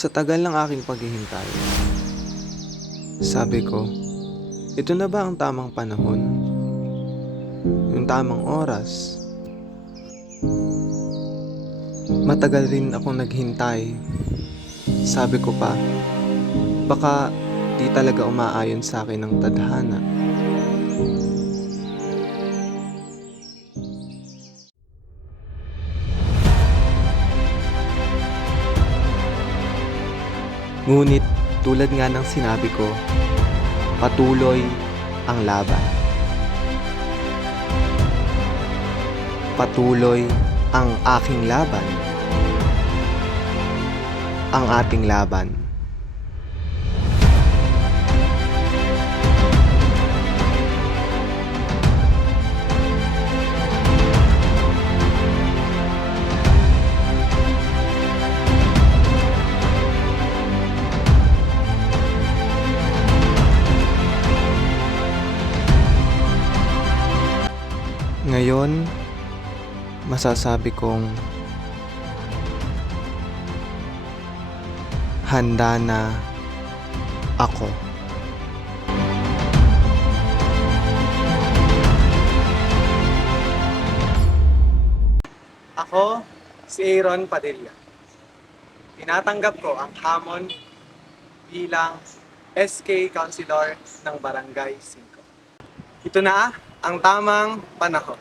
Sa tagal ng aking paghihintay, sabi ko, ito na ba ang tamang panahon? Yung tamang oras? Matagal rin akong naghintay. Sabi ko pa, baka di talaga umaayon sa akin ng tadhana. Ngunit tulad nga ng sinabi ko, patuloy ang laban. Patuloy ang aking laban. Ang ating laban. Ngayon, masasabi kong handa na ako. Ako, si Aaron Padilla. Tinatanggap ko ang hamon bilang SK Councilor ng Barangay 5. Ito na ang tamang panahon.